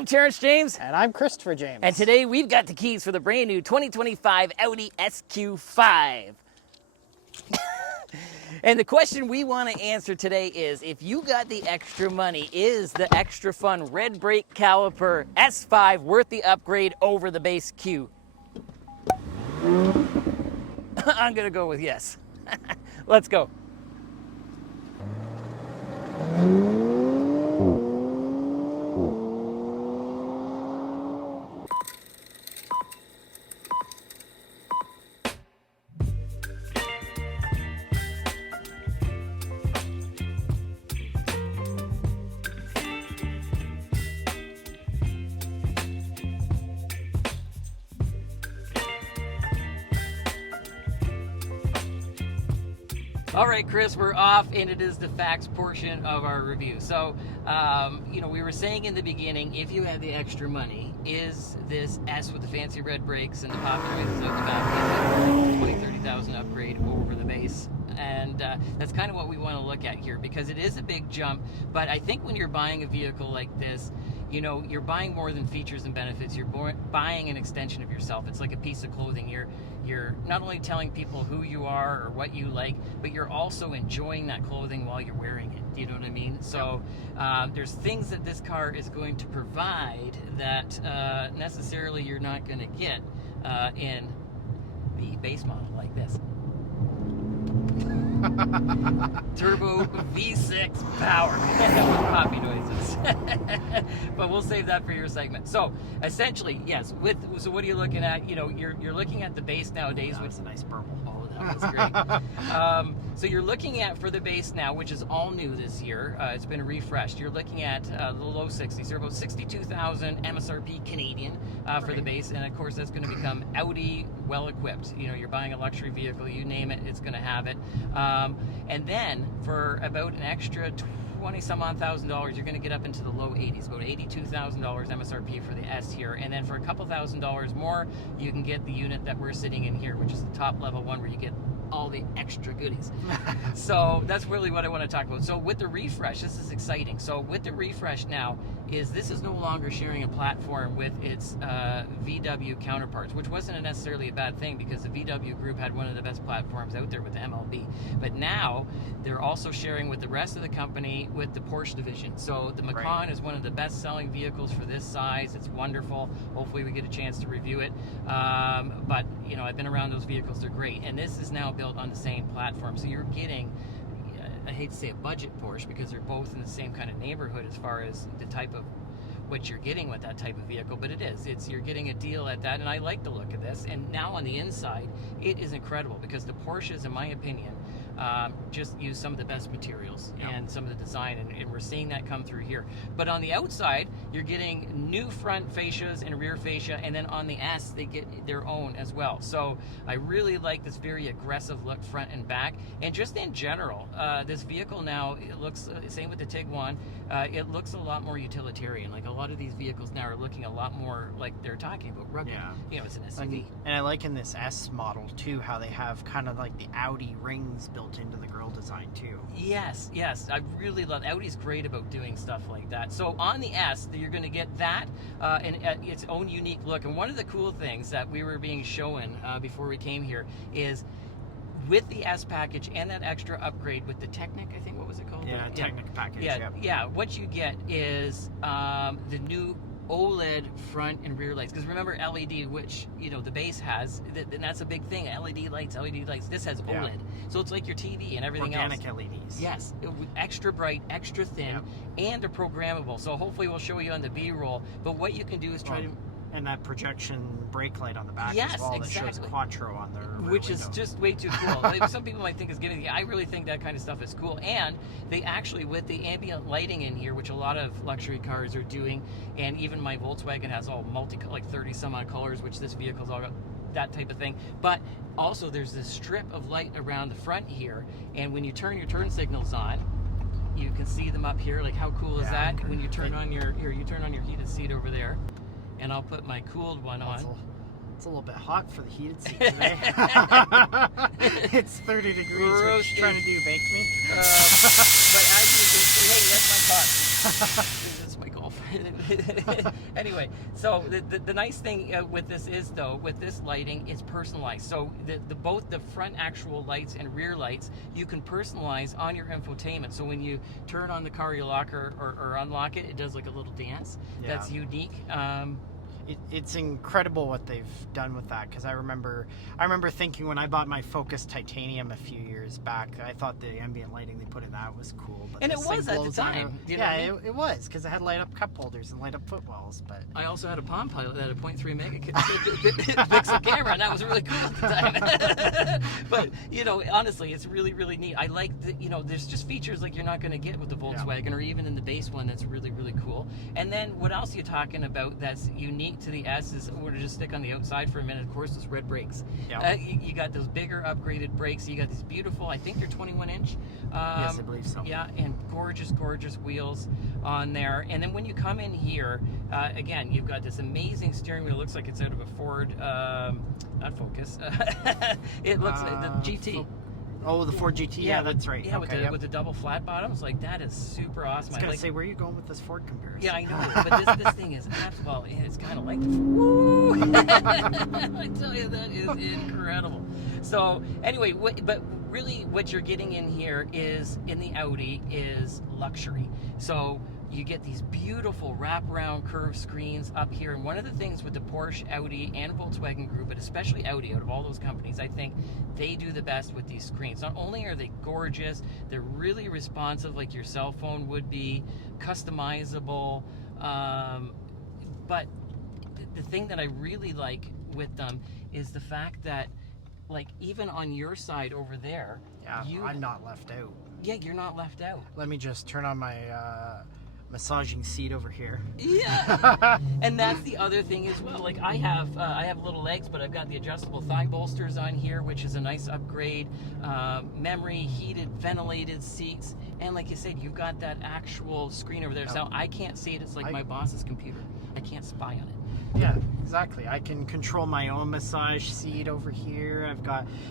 I'm Terrence James. And I'm Christopher James. And today we've got the keys for the brand new 2025 Audi SQ5. And the question we want to answer today is, if you got the extra money, is the extra fun red brake caliper S5 worth the upgrade over the base Q? I'm going to go with yes. Let's go. All right, Chris, we're off, and it is the facts portion of our review. So, we were saying in the beginning, if you had the extra money, is this S with the fancy red brakes and the pop noises out the back, 20, 30,000 upgrade over the base? And that's kind of what we want to look at here, because it is a big jump. But I think when you're buying a vehicle like this, you're buying more than features and benefits. You're buying an extension of yourself. It's like a piece of clothing. You're not only telling people who you are or what you like, but you're also enjoying that clothing while you're wearing it. Do you know what I mean? So there's things that this car is going to provide that necessarily you're not going to get in the base model like this. Turbo V6 power with poppy noises. But we'll save that for your segment. So essentially, yes, so what are you looking at? You're looking at the base nowadays. That's a nice purple. Oh, that was great. So you're looking at, for the base now, which is all new this year, it's been refreshed, you're looking at the low 60s. They're about 62,000 MSRP Canadian for the base, and of course that's going to become Audi well equipped. You're buying a luxury vehicle, you name it, it's going to have it. And then for about an extra $20,000, you're going to get up into the low 80s, about $82,000 MSRP for the S here. And then for a couple $1,000s more, you can get the unit that we're sitting in here, which is the top level one, where you get all the extra goodies. So that's really what I want to talk about. So with the refresh, this is exciting. So with the refresh now, this is no longer sharing a platform with its VW counterparts, which wasn't necessarily a bad thing, because the VW group had one of the best platforms out there with the MLB. But now they're also sharing with the rest of the company with the Porsche division. So the Macan is one of the best selling vehicles for this size. It's wonderful. Hopefully we get a chance to review it. But I've been around those vehicles. They're great. And this is now built on the same platform. So you're getting, I hate to say a budget Porsche, because they're both in the same kind of neighborhood as far as the type of what you're getting with that type of vehicle, but you're getting a deal at that, and I like the look of this. And now on the inside, it is incredible, because the Porsches, in my opinion, just use some of the best materials and some of the design, and we're seeing that come through here. But on the outside, you're getting new front fascias and rear fascia, and then on the S, they get their own as well. So I really like this very aggressive look front and back. And just in general, this vehicle now, it looks, same with the Tiguan, it looks a lot more utilitarian. Like a lot of these vehicles now are looking a lot more like they're talking about rugged. Yeah. It's an SUV. And I like in this S model too, how they have kind of like the Audi rings built into the grille design too. Yes, I really love Audi's great about doing stuff like that. So on the S, you're going to get that and its own unique look. And one of the cool things that we were being shown before we came here is, with the S package and that extra upgrade with the Technic, I think, what was it called? Yeah, Technic package. Yeah. What you get is the new OLED front and rear lights, because remember LED, which the base has, and that's a big thing. LED lights. This has OLED, so it's like your TV and everything Organic else. LEDs. Yes, extra bright, extra thin, and they're programmable. So hopefully we'll show you on the B-roll. But what you can do is try to. And that projection brake light on the back as well, that shows Quattro on their which window. is just way too cool. Some people might think is gimmicky. I really think that kind of stuff is cool. And they actually, with the ambient lighting in here, which a lot of luxury cars are doing, and even my Volkswagen has all like 30 some odd colors, which this vehicle's all got, that type of thing. But also there's this strip of light around the front here, and when you turn your turn signals on, you can see them up here. Like, how cool is that? When you turn on your heated seat over there. And I'll put my cooled one on. It's a little bit hot for the heated seat today. It's 30 degrees. We're trying to do bake me. But as you can see, hey, that's my car. This is my Golf. Anyway, so the nice thing with this is, though, with this lighting, it's personalized. So both the front actual lights and rear lights, you can personalize on your infotainment. So when you turn on the car, you lock or unlock it, it does like a little dance. Yeah. That's unique. It's incredible what they've done with that, because I remember thinking when I bought my Focus Titanium a few years back, I thought the ambient lighting they put in that was cool. But And it this was thing at the blows out time. of- Do you know what I yeah, mean? it was, because it had light up cup holders and light up footwells. But I also had a Palm Pilot that had a 0.3 megapixel camera, and that was really cool at the time. But, you know, honestly, it's really, really neat. I like, you know, there's just features like you're not going to get with the Volkswagen or even in the base one that's really, really cool. And then what else are you talking about that's unique to the S is, we're going to just stick on the outside for a minute, of course, those red brakes. Yeah. You got those bigger upgraded brakes. You got these beautiful, I think they're 21-inch. yes, I believe so. Yeah, and gorgeous, gorgeous wheels on there. And then when you come in here, again, you've got this amazing steering wheel. It looks like it's out of a Ford, not Focus. It looks like the GT. Oh, the Ford GT. Yeah, that's right. Yeah, okay, with the double flat bottoms. Like, that is super awesome. I was gonna say, where are you going with this Ford comparison? Yeah, I know, but this thing is well, it's kind of like the woo. I tell you, that is incredible. So anyway, but really, what you're getting in here is in the Audi is luxury. So you get these beautiful wraparound curved screens up here. And one of the things with the Porsche, Audi, and Volkswagen Group, but especially Audi, out of all those companies, I think they do the best with these screens. Not only are they gorgeous, they're really responsive, like your cell phone would be, customizable. But the thing that I really like with them is the fact that, like, even on your side over there, Yeah, I'm not left out. Yeah, you're not left out. Let me just turn on my massaging seat over here. Yeah, and that's the other thing as well. Like, I have little legs, but I've got the adjustable thigh bolsters on here, which is a nice upgrade. Memory, heated, ventilated seats, and like you said, you've got that actual screen over there. So I can't see it. It's like my boss's computer. I can't spy on it. Yeah, exactly. I can control my own massage seat over here.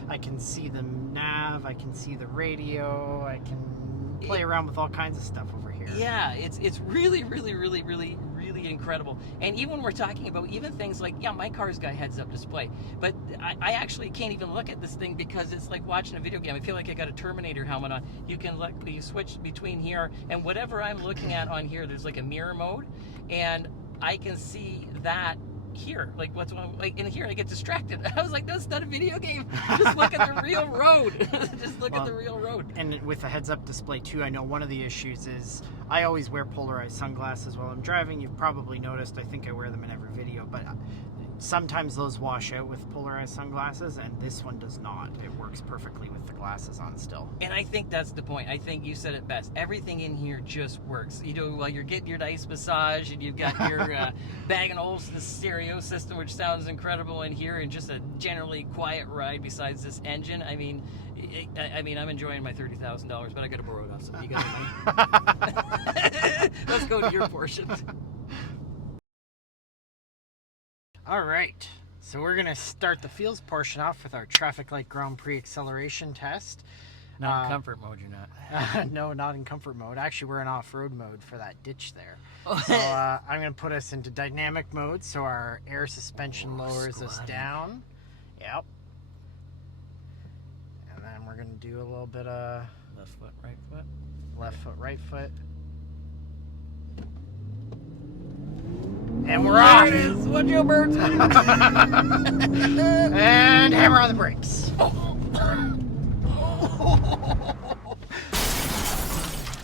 I can see the nav. I can see the radio. I can play around with all kinds of stuff over here. Yeah, it's really, really, really, really, really incredible. And even when we're talking about even things like, yeah, my car's got heads-up display, but I actually can't even look at this thing because it's like watching a video game. I feel like I got a Terminator helmet on. You switch between here, and whatever I'm looking at on here, there's like a mirror mode, and I can see that here, like what's like in here. I get distracted. I was like, that's not a video game. Just look at the real road. Just look at the real road. And with a heads-up display too, I know one of the issues is I always wear polarized sunglasses while I'm driving. You've probably noticed. I think I wear them in every video, but sometimes those wash out with polarized sunglasses, and this one does not. It works perfectly with the glasses on still. And I think that's the point. I think you said it best. Everything in here just works. You know, while you're getting your nice massage, and you've got your Bang & Olufsen stereo system, which sounds incredible in here, and just a generally quiet ride besides this engine. I mean, I'm enjoying my $30,000, but I got to borrow it off. So you got the money. Let's go to your portion. All right, so we're gonna start the feels portion off with our traffic light Grand Prix acceleration test. Not in comfort mode, you're not. No, not in comfort mode. Actually, we're in off-road mode for that ditch there. So I'm gonna put us into dynamic mode, so our air suspension lowers us down. Yep. And then we're gonna do a little bit of Left foot, right foot. left foot, right foot. And we're off! What you birds? And hammer on the brakes.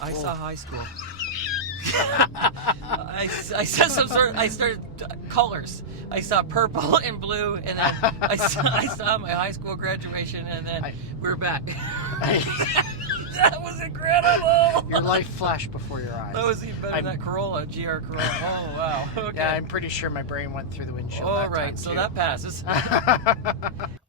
I saw high school. I saw some sort of, I started colors. I saw purple and blue, and then I saw my high school graduation, and then we're back. That was incredible. Your life flashed before your eyes. That was even better than that Corolla, GR Corolla. Oh, wow. Okay. Yeah, I'm pretty sure my brain went through the windshield. All right, so that passes.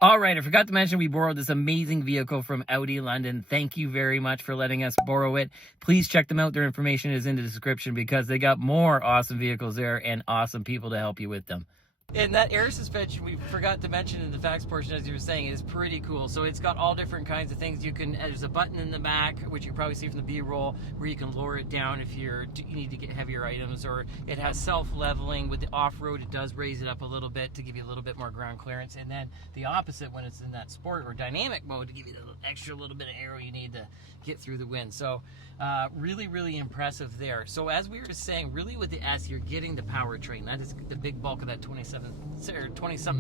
All right, I forgot to mention we borrowed this amazing vehicle from Audi London. Thank you very much for letting us borrow it. Please check them out. Their information is in the description because they got more awesome vehicles there and awesome people to help you with them. And that air suspension, we forgot to mention in the facts portion, as you were saying, is pretty cool. So it's got all different kinds of things. You can, there's a button in the back, which you can probably see from the B-roll, where you can lower it down if you need to get heavier items, or it has self-leveling. With the off-road, it does raise it up a little bit to give you a little bit more ground clearance. And then the opposite, when it's in that sport or dynamic mode, to give you the extra little bit of aero you need to get through the wind. So really, really impressive there. So as we were saying, really with the S, you're getting the powertrain. That is the big bulk of that $20-something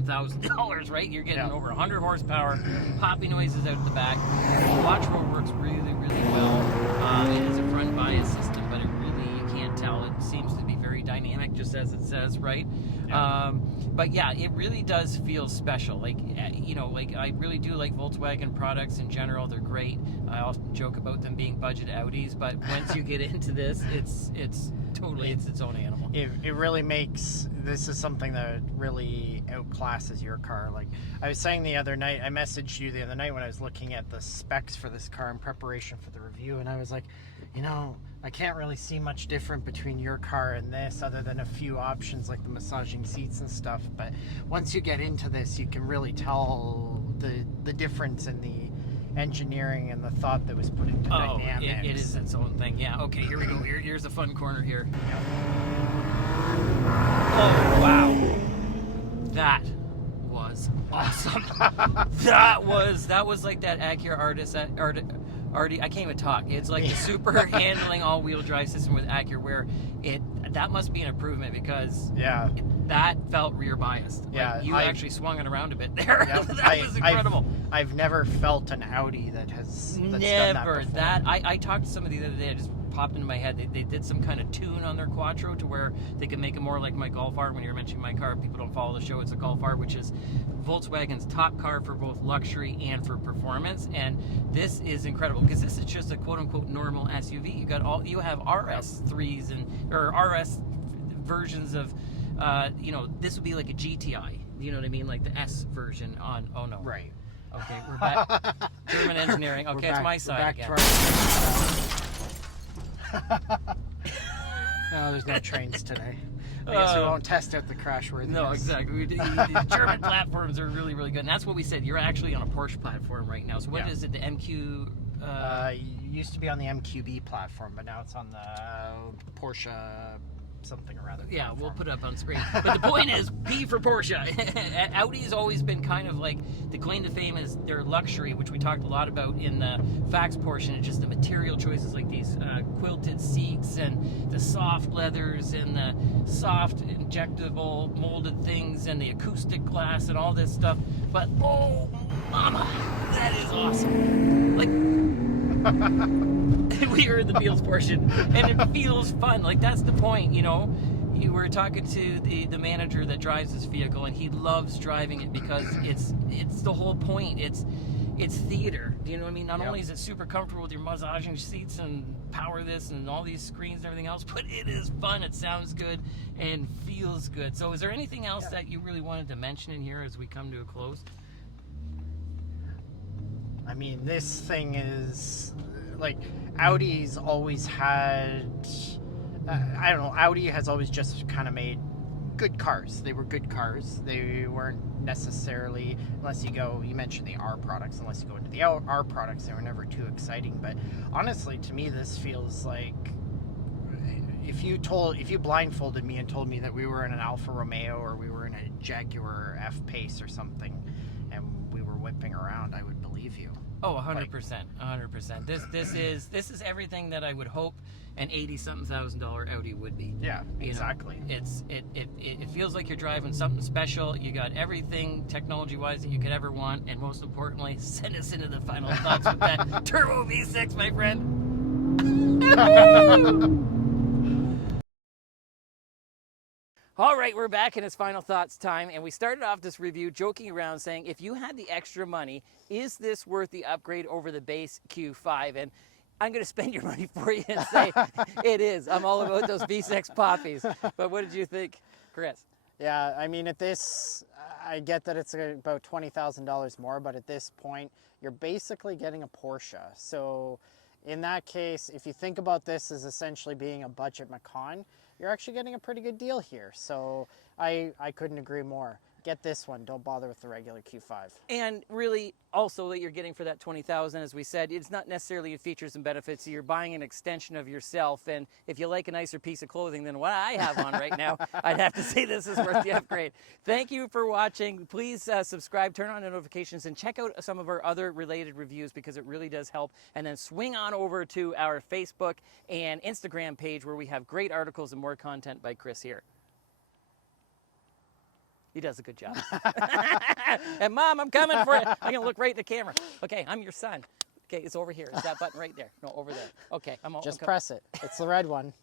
thousand, right? You're getting over 100 horsepower, poppy noises out the back. The watch road works really, really well. It is a front bias system, but it really, you can't tell. It seems to be very dynamic, just as it says, right? Yeah. But yeah, it really does feel special. Like, you know, like I really do like Volkswagen products in general. They're great. I often joke about them being budget Audis, but once you get into this, it's totally its own animal. It really makes, this is something that really outclasses your car. Like I was saying the other night, I messaged you the other night when I was looking at the specs for this car in preparation for the review, and I was like, you know, I can't really see much different between your car and this, other than a few options like the massaging seats and stuff. But once you get into this, you can really tell the difference in the engineering and the thought that was put into dynamics. It is its own thing. Yeah. Okay. Here we go. Here's a fun corner here. Yep. Oh wow, that was awesome. that was like that Acura I can't even talk. It's like the super handling all-wheel drive system with Acura, where that must be an improvement, because that felt rear biased. Yeah, like you actually swung it around a bit there. Yep, that was incredible. I've never felt an Audi that's never done that before. I talked to somebody the other day. I just popped into my head. They did some kind of tune on their Quattro to where they could make it more like my Golf R. When you're mentioning my car, people don't follow the show. It's a Golf R, which is Volkswagen's top car for both luxury and for performance. And this is incredible, because this is just a quote-unquote normal SUV. You have RS3s or RS versions of, you know, this would be like a GTI. You know what I mean? Like the S version on. Oh no. Right. Okay, we're back. German engineering. Okay, it's my side again. No, there's no trains today. I guess we won't test out the crash worthiness. No, exactly. The German platforms are really, really good. And that's what we said. You're actually on a Porsche platform right now. So what is it? The MQ... used to be on the MQB platform, but now it's on the Porsche something or other. Yeah, platform. we'll put it up on screen. But the point is, P for Porsche. Audi's always been kind of like, the claim to fame is their luxury, which we talked a lot about in the facts portion. It's just the material choices, like these quilted seats and the soft leathers and the soft injectable molded things and the acoustic glass and all this stuff. But oh, mama, that is awesome. Like, we are in the feels portion, and it feels fun. Like, that's the point, you know. You were talking to the manager that drives this vehicle, and he loves driving it because it's the whole point. It's theater. Do you know what I mean? Not only is it super comfortable with your massaging seats and power this and all these screens and everything else, but it is fun. It sounds good and feels good. So is there anything else that you really wanted to mention in here as we come to a close? I mean, this thing is, like, Audi's always had, I don't know, Audi has always just kind of made good cars. They were good cars. They weren't necessarily, unless you go, you mentioned the R products, unless you go into the R products, they were never too exciting. But honestly, to me, this feels like, if you blindfolded me and told me that we were in an Alfa Romeo or we were in a Jaguar F-Pace or something, and we were whipping around, I would believe you. Oh, 100%, 100%. This is everything that I would hope an $80-something thousand Audi would be. Yeah, exactly. You know, it feels like you're driving something special. You got everything technology-wise that you could ever want, and most importantly, send us into the final thoughts with that turbo V6, my friend. All right, we're back in its final thoughts time, and we started off this review joking around saying, if you had the extra money, is this worth the upgrade over the base Q5? And I'm going to spend your money for you and say it is. I'm all about those V6 poppies. But what did you think, Chris? Yeah, I mean, at this, I get that it's about $20,000 more, but at this point, you're basically getting a Porsche. So in that case, if you think about this as essentially being a budget Macan, you're actually getting a pretty good deal here. So I couldn't agree more. Get this one. Don't bother with the regular Q5. And really, also that you're getting for that $20,000, as we said, it's not necessarily your features and benefits. You're buying an extension of yourself. And if you like a nicer piece of clothing than what I have on right now, I'd have to say this is worth the upgrade. Thank you for watching. Please subscribe, turn on the notifications, and check out some of our other related reviews because it really does help. And then swing on over to our Facebook and Instagram page where we have great articles and more content by Chris here. He does a good job. And Mom, I'm coming for you. I'm going to look right at the camera. Okay, I'm your son. Okay, it's over here. It's that button right there. No, over there. Okay, Just press it. It's the red one.